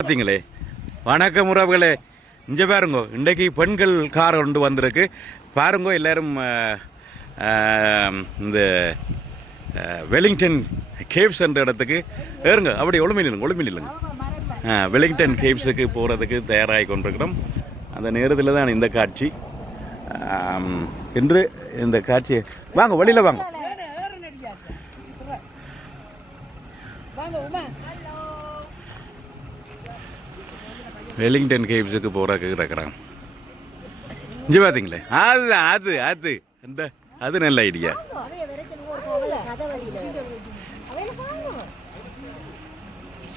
பார்த்தீங்களே, வணக்கம் உறவுகளே. இங்கே பாருங்கோ, இன்றைக்கு பெண்கள் கார் கொண்டு வந்திருக்கு பாருங்கோ. எல்லோரும் இந்த வெலிங்டன் கேவ்ஸ் என்ற இடத்துக்கு ஏறுங்க. அப்படி ஒழுமில்லுங்க. வெலிங்டன் கேவ்ஸுக்கு போகிறதுக்கு தயாராகி கொண்டிருக்கிறோம். அந்த நேரத்தில் தான் இந்த காட்சி. இன்று இந்த காட்சி வாங்க, வெளியில் வாங்க. வெலிங்டன் கேவ்ஸுக்கு போகிறதுக்கு இருக்கிறாங்க. இங்கே பார்த்தீங்களே, அது நல்ல ஐடியா.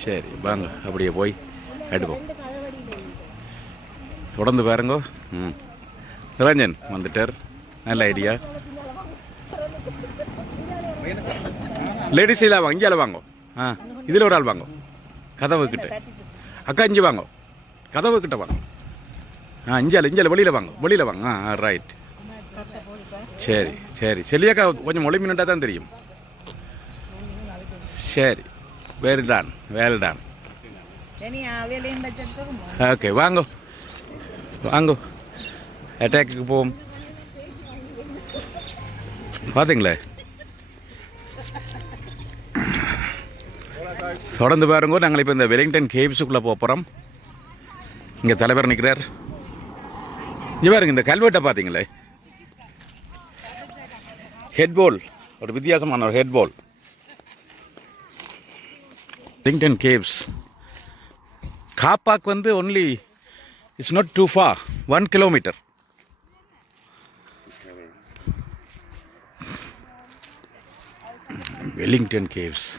சரி வாங்க, அப்படியே போய் எடுப்போம். தொடர்ந்து பாருங்கோ. நிரஞ்சன் வந்துட்டார். நல்ல ஐடியா. லேடிஸ் எல்லாம் இங்கே வாங்கோ. இதில் ஒரு ஆள் வாங்கோ. கதவு கிட்ட அக்கா இங்கே வாங்கோ. கதவு கிட்ட வாங்க. இஞ்சால வெளியில் வாங்க. ரைட். சரி சரி செல்லியாக்கா கொஞ்சம் ஒளிமின்ட்டா தான் தெரியும். சரி, வெரி டான். ஓகே, வாங்கோ அட்டாக்கு போவோம். பார்த்தீங்களே, தொடர்ந்து பாருங்க. நாங்கள் இப்போ இந்த வெலிங்டன் கேவ்ஸுக்குள்ளே போகிறோம். இங்கே தலைவர் நிற்கிறார். இங்கே பாருங்க, இந்த கல்வெட்டை பார்த்தீங்களே, ஹெட்போல், ஒரு வித்தியாசமான ஒரு ஹெட்போல். வெலிங்டன் கேவ்ஸ் காப்பாக் வந்து only it's not too far 1 kilometre. Wellington caves.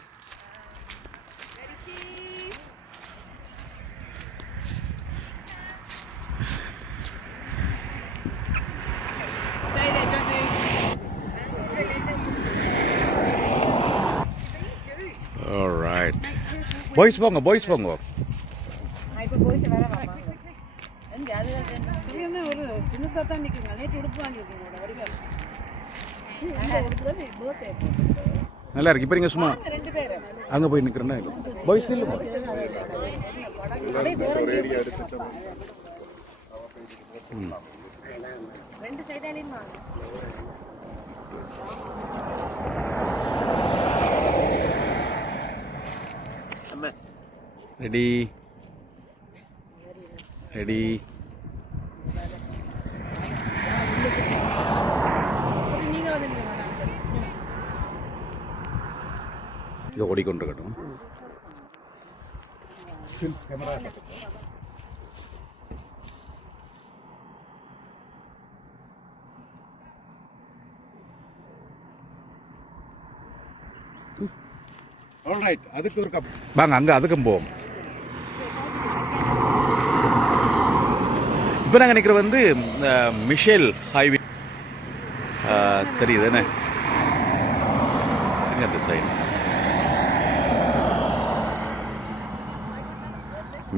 Alright. Boys போங்க. நல்லா இருக்கு. இப்போ நீங்கள் சும்மா அங்கே போய் நிற்கிறேன்னா பாய்ஸ் இல்லைங்க. ரெடி. இதை ஓடிக்கொண்டிருக்கட்டும். ஆல்ரைட், அதுக்கு ஒரு கப் வாங்க. அங்கே அதுக்கும் போவோம். இப்போ நாங்கள் நிற்கிற வந்து மிஷேல் ஹைவே தெரியுது என்ன? அந்த சைடு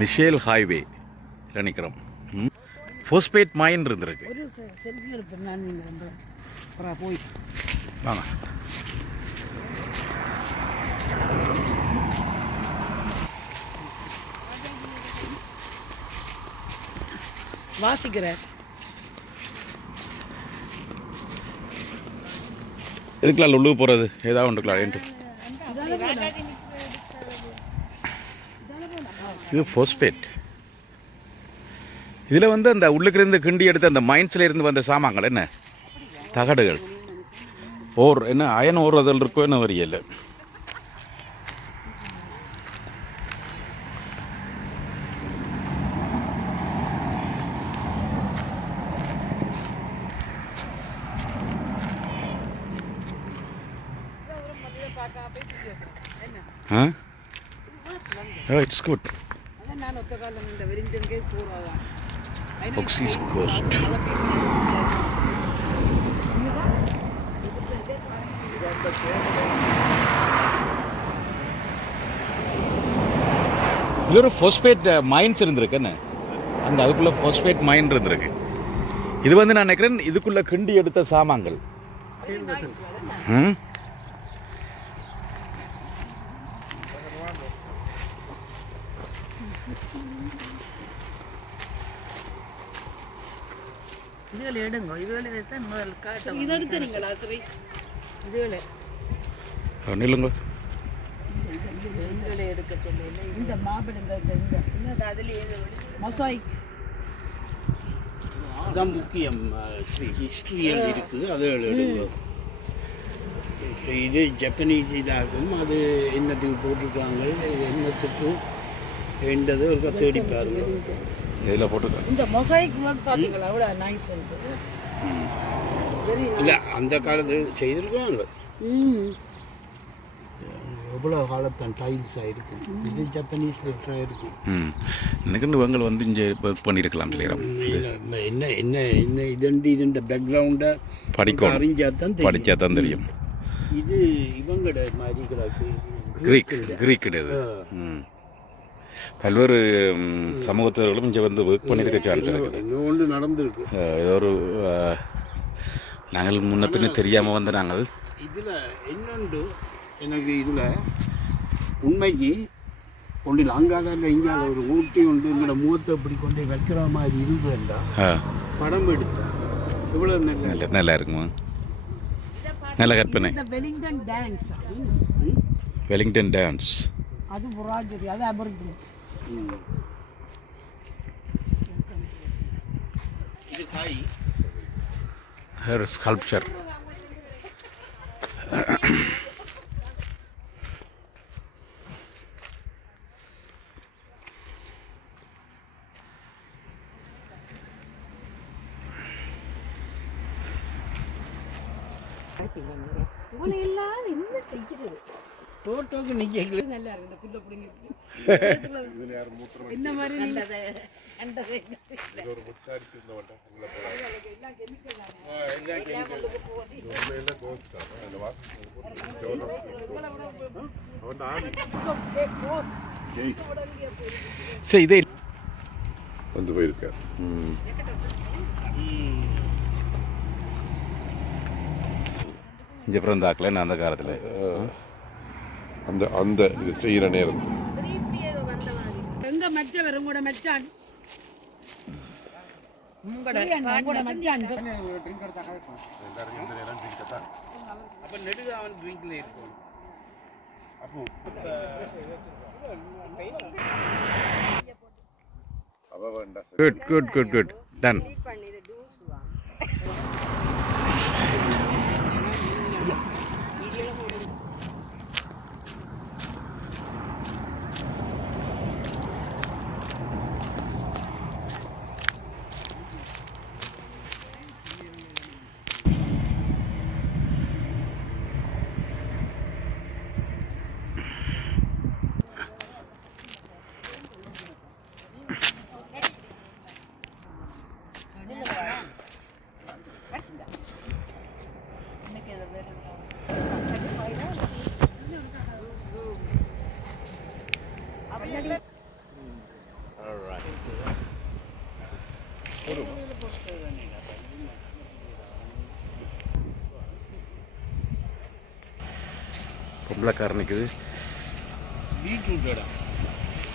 மிஷேல் ஹைவே நிற்கிறோம். ஃபோஸ்பேட் மைன் இருந்திருக்கு. வாங்க. வாசிக்கிறார். எதுக்குலாம் உள்ளு போகிறது? ஏதாவது ஒன்றுக்கலாம். இது ஃபோஸ்பேட். இதில் வந்து அந்த உள்ளுக்கிருந்து கிண்டி எடுத்து அந்த மைன்ஸில் இருந்து வந்த சாமான்கள் என்ன தகடுகள் ஓர் என்ன அயன் ஓர் அதில் இருக்கோ என்ன வரியல. It's good. Oxy's Coast. இது ஒரு ஃபோஸ்பேட் மைன்ஸ் இருந்திருக்கு என்ன? அந்த அதுக்குள்ள ஃபோஸ்பேட் மைன் இருந்திருக்கு. இது வந்து நான் நினைக்கிறேன் இதுக்குள்ள கிண்டி எடுத்த சாமான்கள். இதுகளை எடுங்க, இதுகளை தான் முதல் காட்டும். இது எடுத்துறீங்களா சரி? இதுகளை நில்லுங்க. இதுகளை எடுக்க சொல்லல. இந்த மாபிள் இந்த அதுல மொசாயிக் அதான் முக்கியம். ஹிஸ்ட்ரியல் இருக்குது, அதை எடுங்க. இது ஜப்பனீஸ் இதாகும், அது என்னத்துக்கு போட்டிருக்காங்க, என்னத்துக்கு வேண்டது ஒரு தேடி பாருங்க. இதில் போட்டுருக்காங்க. இந்த மொசாயிக் ஒர்க் பார்த்தீங்களா அவ்வளோ நைஸ் இருக்குது. இல்லை, அந்த காலத்தில் செய்திருக்காங்க. எவ்வளோ காலத்தான் டைல்ஸ் ஆகிருக்கும். இது ஜப்பனீஸ் லெட்டராக இருக்கும். எனக்கு இவங்க வந்து இங்கே ஒர்க் பண்ணியிருக்கலாம் இல்லையா? என்ன என்ன என்ன இதுண்ட பேக்ரவுண்டை படிக்கணும், அறிஞ்சாதான் படித்தா தான் தெரியும். இது இவங்கட மாதிரி கிரீக் கிடையாது. பல்வேறு சமூகத்தவர்களும் இங்கே வந்து ஒர்க் பண்ணியிருக்க சான்ஸ் இருக்குது. ஒன்று நடந்திருக்கு. ஏதோ ஒரு நாங்கள் முன்ன பின்ன தெரியாமல் வந்து நாங்கள் இதில் என்னண்டு எனக்கு இதில் உண்மைக்கு ஒன்றில் அங்காதில் இங்கே ஒரு ஊட்டி உண்டு எங்களோட முகத்தை இப்படி கொண்டு வைக்கிற மாதிரி இருந்ததுண்டா படம் எடுத்தேன். எவ்வளோ நல்ல நல்லா இருக்குமா? நல்ல கற்பனை. வெலிங்டன் டான்ஸ், வெலிங்டன் டான்ஸ் அது புராஜரி, அது அபரிஜினல். இது காய் ஸ்கல்ப்சர். இவ்வளோ எல்லாம் என்ன செய்கிறது? ஃபோட்டோக்கு நீங்கள் நல்லா இருக்கு இந்த புல்ல பிடிங்க. என்ன மாதிரி கண்டது சரி, இதே வந்து போயிருக்க. இங்கே பிறந்தாக்கல நான் அந்த காலத்தில் அந்த அந்த இது செய்கிற நேரத்தில் எங்க மச்சவர் உங்களோட மச்சான் உங்களோட மச்சான் அப்போ நெடுகாவன் ட்ரிங்கில் இருக்கும். அப்போ அவ வேண்டாம். Good good good good done. பொம்பளை கார் நிற்குது. பீட்ரூட் இடம்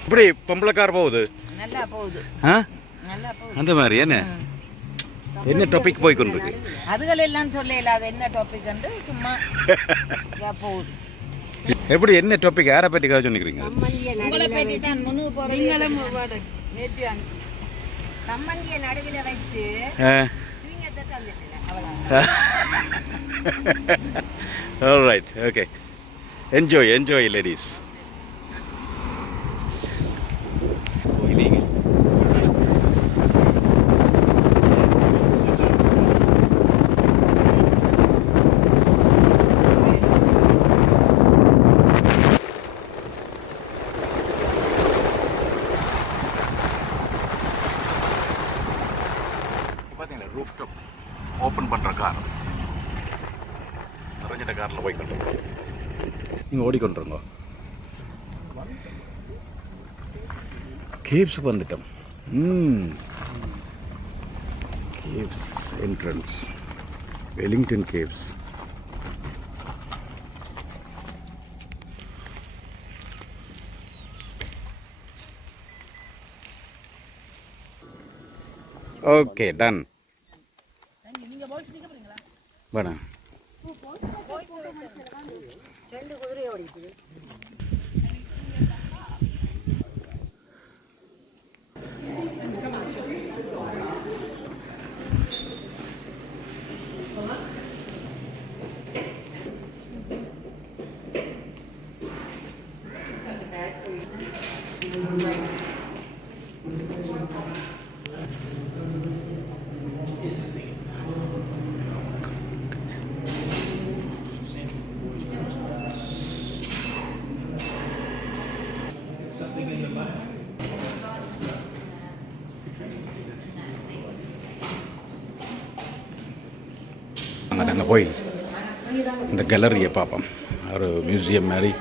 இப்படி பொம்பளை கார் போகுது. நல்லா போகுது, ஆ, நல்லா போகுது. அந்த மாதிரி என்ன டாபிக் போய் கொண்டிருக்கு? அதுகள் எல்லாம் சொல்லல, அது என்ன டாபிக் என்று சும்மா போகுது. எப்படி என்ன டாபிக்? யாரை பற்றி கதை சொன்னிக்கிறீங்க? உங்களை பற்றி தான் முன்னுக்கு போகிறீங்க. சம்மந்திய நடுவில் வச்சு ஸ்வீங்கத்தை தந்துட்டேன், அவ்வளோ. All right, okay. Enjoy ladies. பார்த்தீங்களா ரூஃப்டாப் ஓப்பன் பண்ணுற கார், நிறைஞ்சிட்ட காரில் போய் கொண்டு நீங்கள் ஓடிக்கொண்டுருங்க. கேவ்ஸுக்கு வந்துட்டோம். Caves entrance, Wellington caves. Okay done வேணாம். அங்கே போய் இந்த கேலரியை பார்ப்போம். ஒரு மியூசியம் மாதிரி.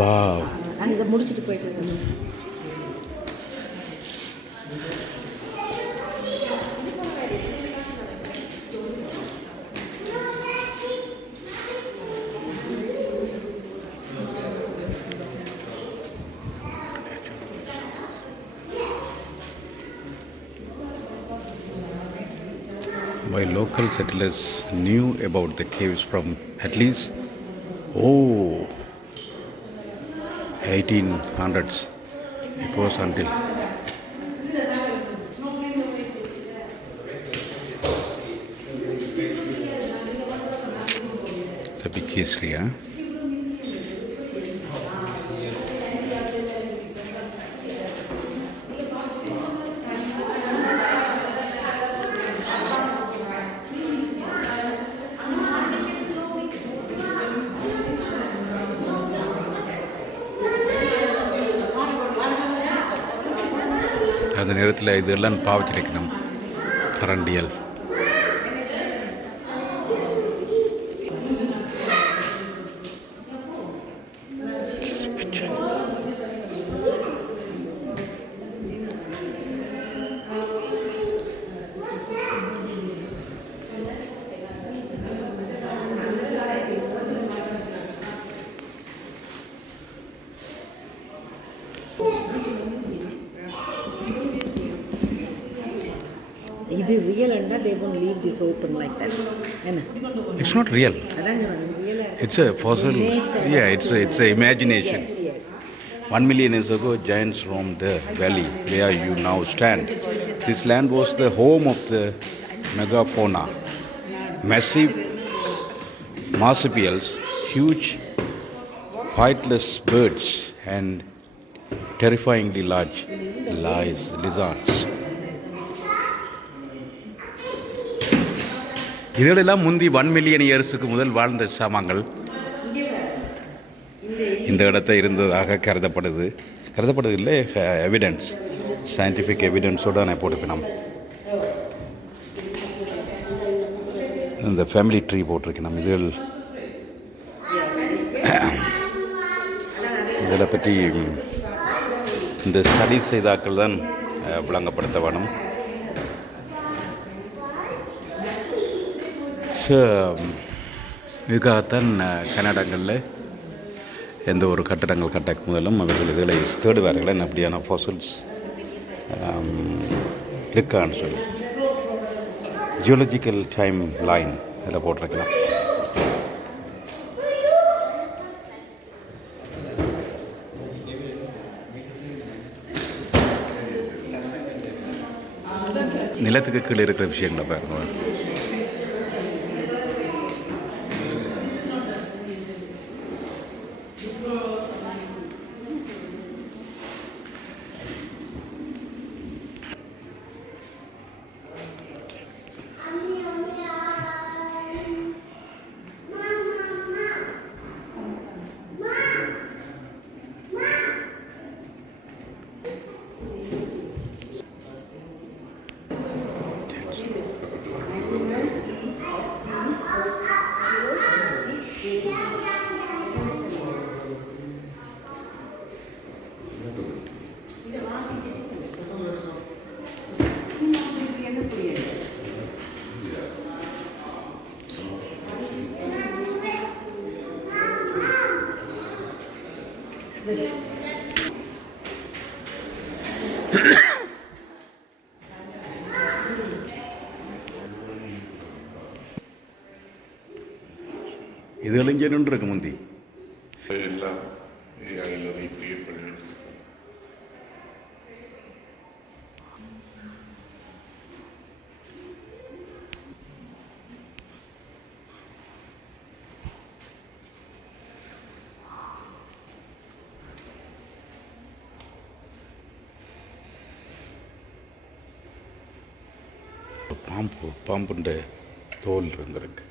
வாவ், இதை முடிச்சுட்டு போயிட்டு Why local settlers knew about the caves from at least 1800s. It was until it's a big history, huh? அந்த நேரத்தில் இதெல்லாம் பாவச்சிருக்கணும். கரண்டியல் இது ரியல் அண்டா they won't leave this open like that. என்ன? It's not real. அதான் real. It's a fossil. Yeah, it's a imagination. Yes. 1 million years ago, giants roamed the valley where you now stand. This land was the home of the megafauna. Massive marsupials, huge flightless birds, and terrifyingly large lizards. இதெல்லாம் முந்தி 1 million இயர்ஸுக்கு முதல் வாழ்ந்த சாமான்கள் இந்த இடத்த இருந்ததாக கருதப்படுது இல்லை, எவிடன்ஸ், சயின்டிஃபிக் எவிடன்ஸோடு நான் போட்டுக்கணும். இந்த ஃபேமிலி ட்ரீ போட்டிருக்கணும். இதில் பற்றி இந்த ஸ்டடி செய்தாக்கள் தான் விளங்கப்படுத்த வேணும். ஸோ இதுக்காகத்தான் கன்னடங்களில் எந்த ஒரு கட்டடங்கள் கட்டக்கு முதலும் அவர்கள் இதில் தேடுவார்கள் அப்படியான ஃபாசில்ஸ் இருக்கான்னு சொல்லி. ஜியோலஜிக்கல் டைம் லைன் இதில் போட்டிருக்கலாம். நிலத்துக்கு கீழே இருக்கிற விஷயங்களை பாருங்க. இதுகளும் இங்கே நின்று இருக்கு முந்தி. எல்லாம் ஏஐல ரீக்ரியேட் பண்ணி வச்சிருக்கோம். பாம்புண்ட தோல் இருந்திருக்கு.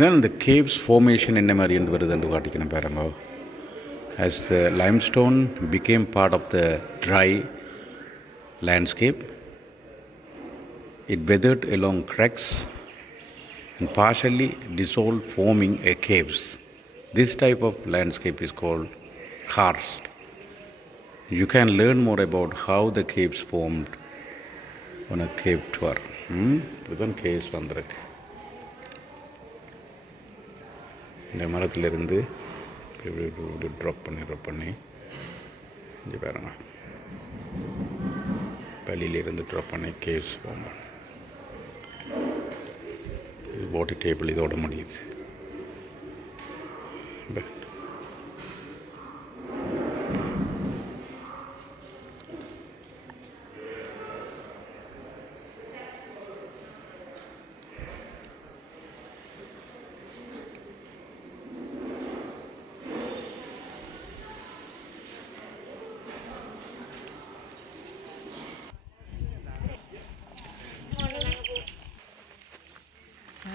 then the caves formation என்ன மாதிரி என்று வருதுன்னு காட்டிக்கணும் பாருங்க. As the limestone became part of the dry landscape, it weathered along cracks and partially dissolved, forming a caves. This type of landscape is called karst. You can learn more about how the caves formed on a cave tour. இதுதான் caves வந்திருக்கு. இந்த மரத்திலிருந்து இப்படி drop பண்ணி இங்கே பாருங்க, வழியிலிருந்து drop பண்ணி கேவ்ஸ் ஃபார்ம் பண்ண. இது பாடி டேபிள் இதோட முடியுது.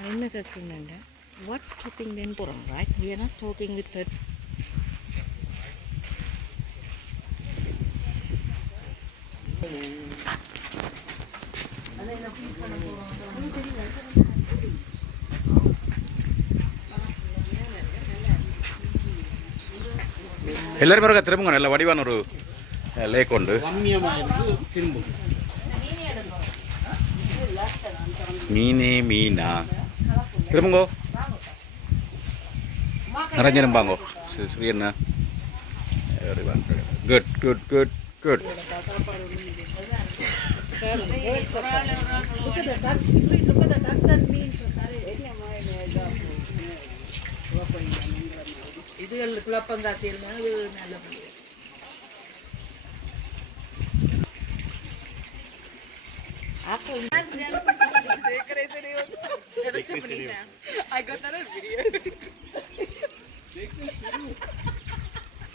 என்ன கேட்குறேன், வாட்ஸ் கீப்பிங் தென் போகிறோம், right? We are not talking with எல்லாரும் பிறகு திரும்புங்க. நல்ல வடிவான ஒரு லேக் உண்டு. ரம்மியமாக இருக்கு. திரும்பும் மீனா திரும்புங்கோ, நிறைஞ்சிருப்பாங்கோ. சரி என்ன, குட் குட் குட் குட். இதுகள் குழப்பங்காசியல் நல்ல பண்ணி I got that on video.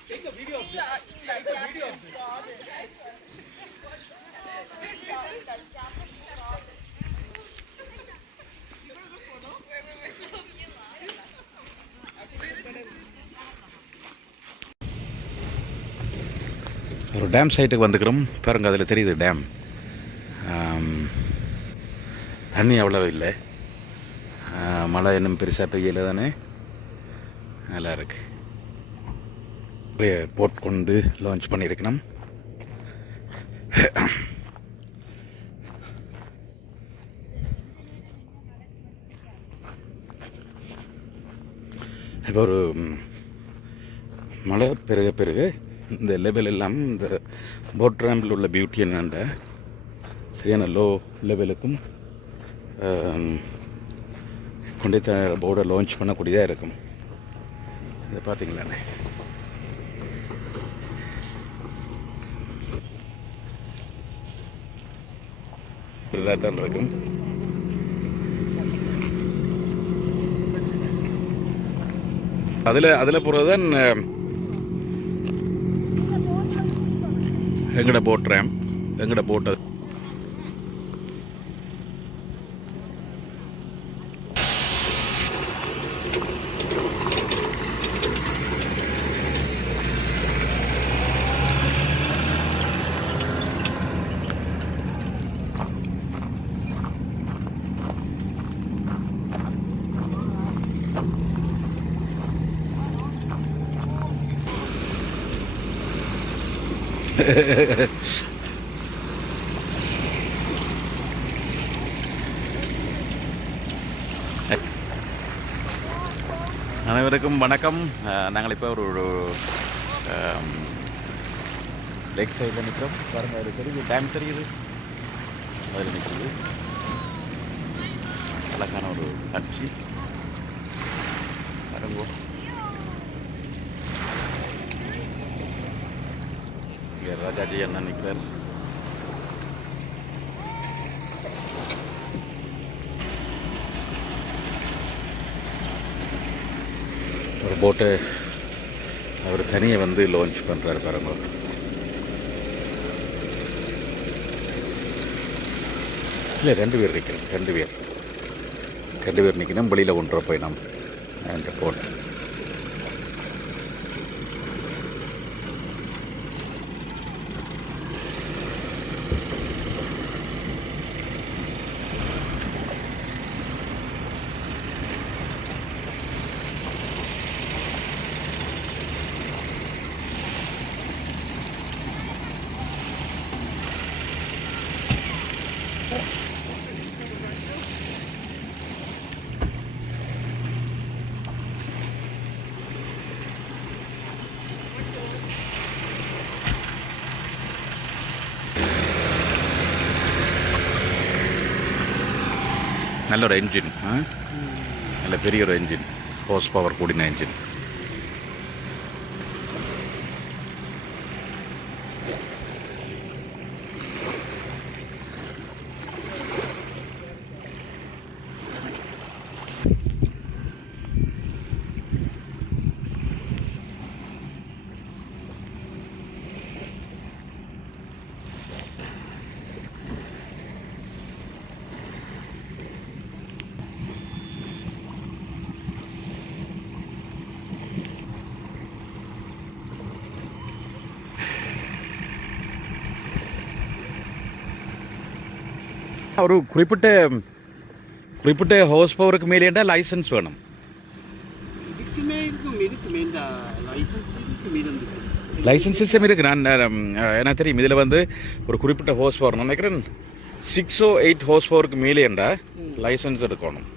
Take a video of this. Take a video of this. ஒரு டேம் சைட்டுக்கு வந்துக்கிறோம் பாருங்க. அதில் தெரியுது டேம். தண்ணி அவ்வளோ இல்லை, மழை இன்னும் பெருசாக பெய்யலை தானே, நல்லா இருக்கு. அப்படியே போட் கொண்டு லான்ச் பண்ணியிருக்கணும். இப்போ ஒரு மழை பெருக இந்த லெவல் எல்லாம் இந்த போட் ரேம்பில் உள்ள பியூட்டி என்னென்ற சரியான லோ லெவலுக்கும் கொண்டு போர்டை லான்ச் பண்ணக்கூடியதாக இருக்கும். இதை பார்த்தீங்களாண்ணே, இதாக தான் இருக்கும். அதில் போகிறது தான் எங்கட போட் ரேம், எங்கட போட்டு அனைவருக்கும் வணக்கம். நாங்கள் இப்போ ஒரு லேக் சைடில் நிற்கிறோம். பாருங்கள், அது தெரியுது, டேம் தெரியுது, அதில் நிற்குது. அழகான ஒரு காட்சி பாருங்க. இங்கே ராஜாஜி அண்ணன் நிற்கிறார். ஒரு போட்டு அவர் தனியை வந்து லான்ச் பண்ணுறாரு பாருங்க. இல்லை, 2 பேர் நிற்கிறோம். 2 பேர் நிற்கணும். வெளியில் ஒன்றரை போய் நாம் அந்த போட்டு நல்ல ஒரு என்ஜின், நல்ல பெரிய ஒரு என்ஜின், ஹோஸ் பவர் கூடின என்ஜின். ஒரு குறிப்பிட்ட ஹோஸ் பவருக்கு மேலேண்டா லைசன்ஸ் வேணும். லைசன்ஸ் சிஸ்டம் இருக்குது. நான் என்ன தெரியும், இதில் வந்து ஒரு குறிப்பிட்ட ஹோஸ் பவர், நான் நினைக்கிறேன் 6 or 8 ஹோஸ் பவருக்கு மேலேண்டா லைசன்ஸ் எடுக்கணும்.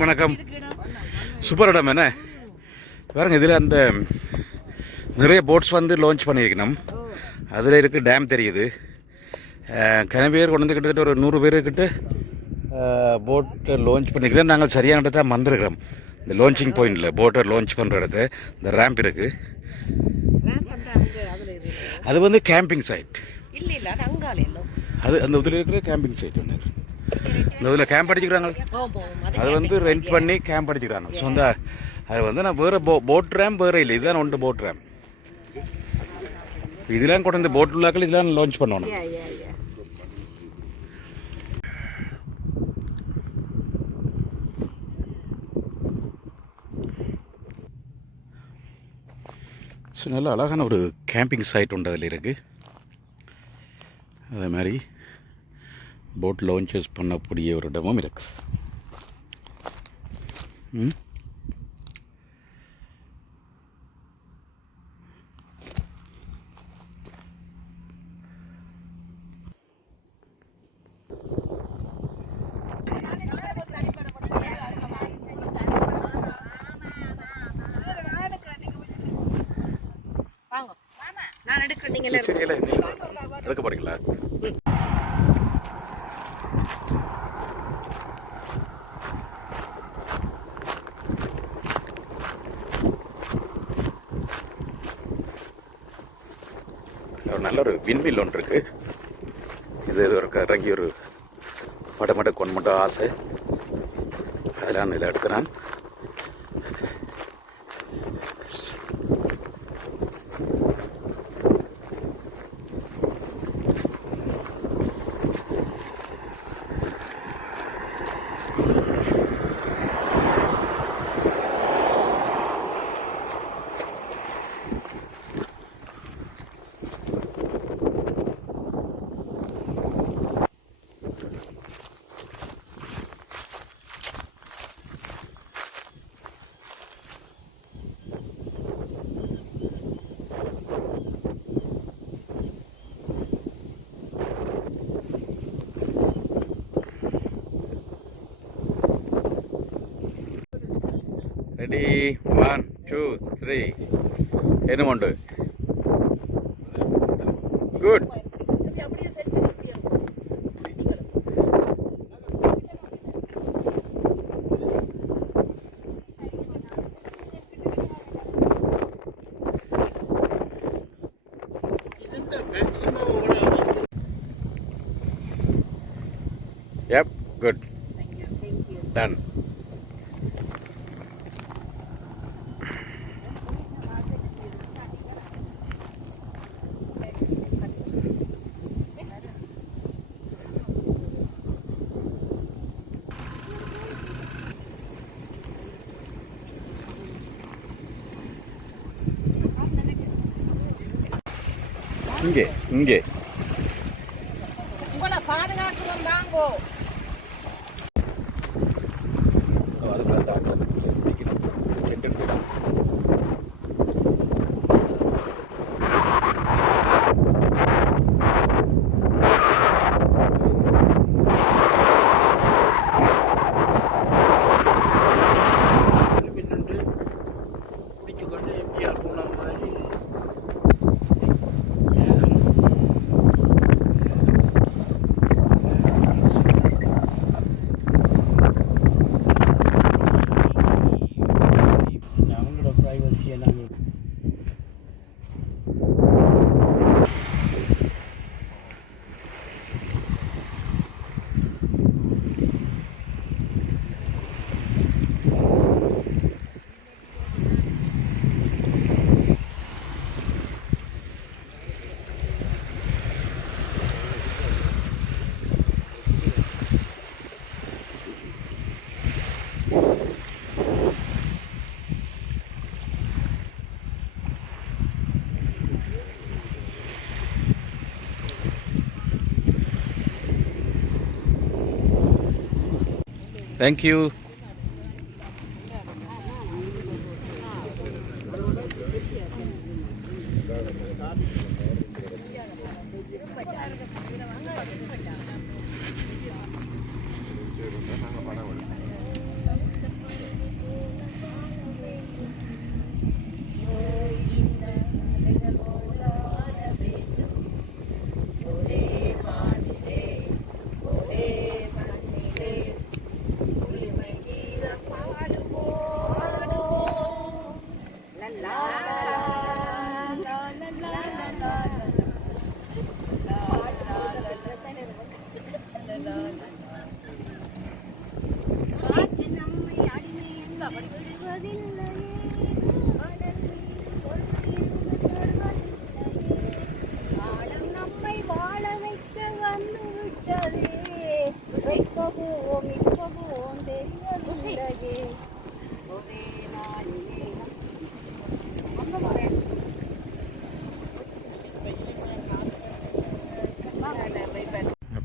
வணக்கம். சூப்பர் இடம் என்ன பாருங்க. இதில் அந்த நிறைய போட்ஸ் வந்து லான்ச் பண்ணியிருக்கணும். அதில் இருக்குது, டேம் தெரியுது. பேர் கொண்டு வந்து கிட்டத்தட்ட ஒரு 100 பேருக்கிட்ட போட்டை லான்ச் பண்ணிக்கிறேன். நாங்கள் சரியான இடத்த வந்திருக்கிறோம். இந்த லான்ச்சிங் பாயிண்டில் போட்டை லான்ச் பண்ணுற இடத்த இந்த ரேம்ப் இருக்குது. அது வந்து கேம்பிங் சைட். அது அந்த இதில் இருக்கிற கேம்பிங் சைட் ஒன்று. இந்த இதில் கேம்ப் அடிச்சுக்கிறாங்க. அது வந்து ரெண்ட் பண்ணி கேம்ப் அடிச்சுக்கிறாங்க. ஸோ அந்த அது வந்து நான் வேறு போட் ரேம் வேறு இல்லை, இதுதான் ஒன்று போட் ரேம். இதெல்லாம் கொண்டு வந்து போட் உள்ளாக்கள் இதெல்லாம் லான்ச் பண்ணணும். ஸோ நல்ல அழகான ஒரு கேம்பிங் சைட் உண்டு அதில் இருக்குது. அதே மாதிரி போட் லான்ச்சஸ் பண்ணக்கூடிய ஒரு இடமும் இருக்குது. நான் எடுக்கிறேன், எடுக்க போறீங்களா? நல்ல ஒரு விண்வில் ஒன்று இருக்குது. இது ஒரு இறங்கி ஒரு படம் கொண்டு மட்டும் ஆசை. அதெல்லாம் இதில் எடுக்கிறான். ரெடி 1 2 3 என்ன உண்டு குட் Yep, good. Done. இங்கே உங்களை பாதுகாக்கிறோம் வாங்கோ. பிடிச்சுக்கொண்டு எம்ஜிஆர் போன மாதிரி அவங்களோட ப்ரைவசியை நாங்கள் Thank you.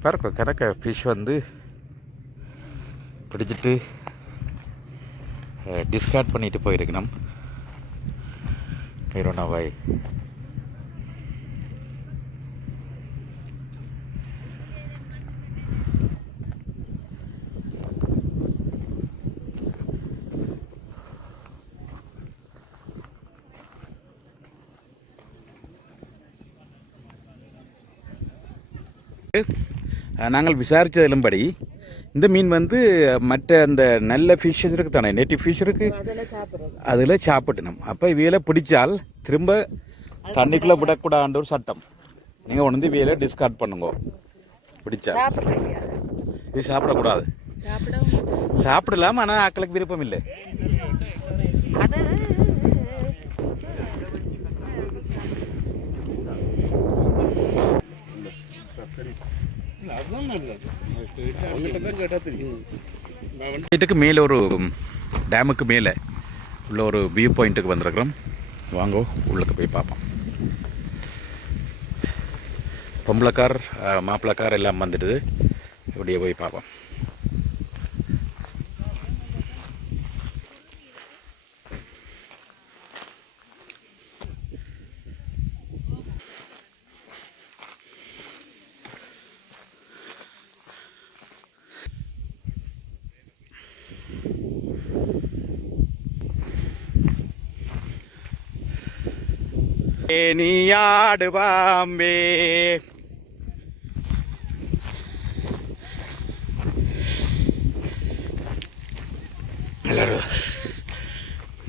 பாருங்க கணக்க ஃபிஷ் வந்து பிடிச்சிட்டு டிஸ்கார்ட் பண்ணிட்டு போயிருக்கணும். பாய். நாங்கள் விசாரித்ததிலும்படி இந்த மீன் வந்து மற்ற அந்த நல்ல ஃபிஷ் இருக்கு தானே, நேட்டிவ் ஃபிஷ் இருக்கு, அதில் சாப்பிடணும். அப்போ இவையில பிடிச்சால் திரும்ப தண்ணிக்குள்ளே விடக்கூடாதுன்ற ஒரு சட்டம். நீங்கள் உணர்ந்து இவையில டிஸ்கார்ட் பண்ணுங்க. பிடிச்சா இது சாப்பிடக்கூடாது. சாப்பிடலாம், ஆனால் ஆக்களுக்கு விருப்பம் இல்லை. வீட்டுக்கு மேலே ஒரு டேமுக்கு மேலே உள்ள ஒரு வியூ பாயிண்ட்டுக்கு வந்திருக்கிறோம். வாங்கோ உள்ளுக்கு போய் பார்ப்போம். பொம்பளைக்கார் மாப்பிள்ளைக்கார் எல்லாம் வந்துடுது. இப்படியே போய் பார்ப்போம். நீ ஆடு பாம்பே. எல்லாரும்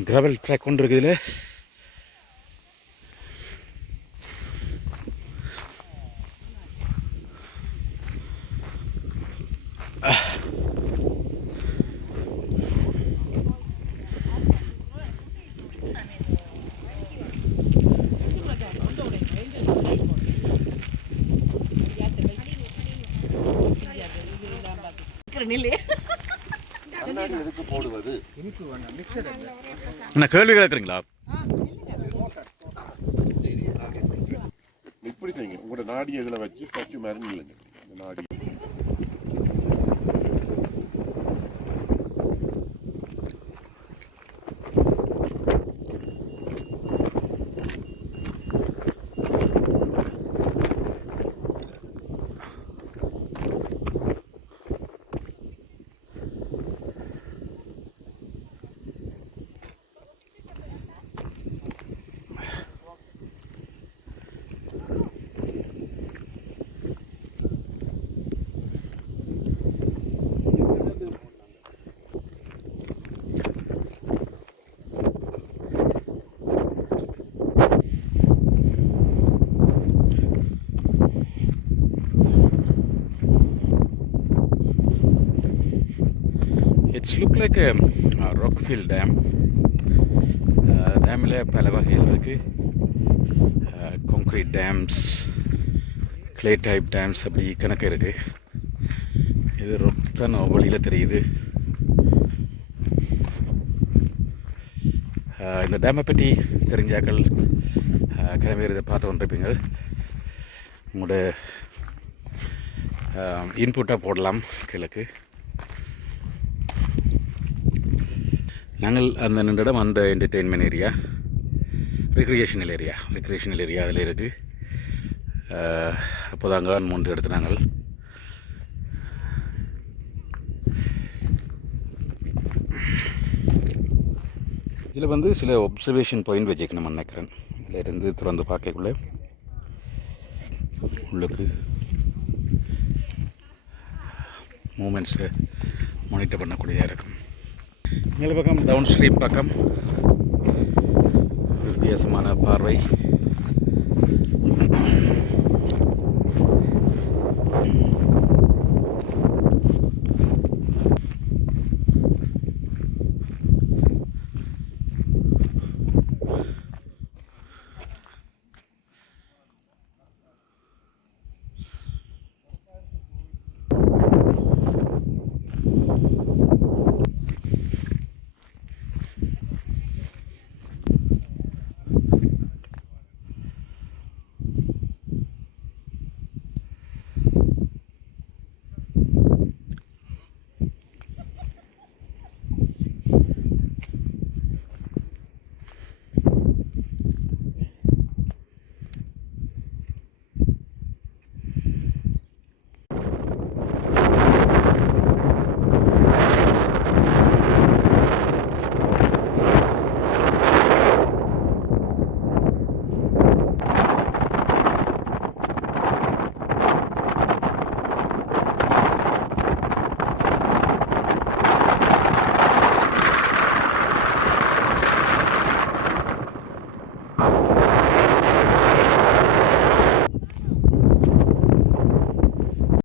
கிராவல் ட்ராக் கொண்டு இருக்குது இதில். என்ன கேள்வி கேட்குறீங்களா? இப்படி செய்யுங்க, உங்களோட நாடி இதில் வச்சு ஸ்டாச்சு மாதிரி இல்லைங்க இந்த நாடி. It's look like a Rockfield Dam. டேமில் பல வகைகள் இருக்குது. கான்க்ரீட் டேம்ஸ், கிளே டைப் டேம்ஸ், அப்படி கணக்கு இருக்குது. இது ரொக் தான் வழியில் தெரியுது. இந்த டேமை பற்றி தெரிஞ்சாக்கள் கிளம்பி இதை பார்த்து வந்துருப்பீங்க. உங்களோட இன்புட்டாக போடலாம் கிழக்கு. நாங்கள் அந்த நின்றிடம் அந்த என்டர்டெயின்மெண்ட் ஏரியா, ரெக்ரியேஷனல் ஏரியா அதில் இருக்குது. அப்போது அங்கே தான் 3 எடுத்து நாங்கள் இதில் வந்து சில ஒப்சர்வேஷன் பாயிண்ட் வச்சுக்கணும்னு நினைக்கிறேன். இதில் இருந்து திறந்து பார்க்கக்குள்ளே உள்ளுக்கு மூமெண்ட்ஸை மானிட்டர் பண்ணக்கூடியதாக இருக்கும். மேல் பக்கம் டவுன் ஸ்ட்ரீம் பக்கம் ஒரு வித்தியாசமான பார்வை.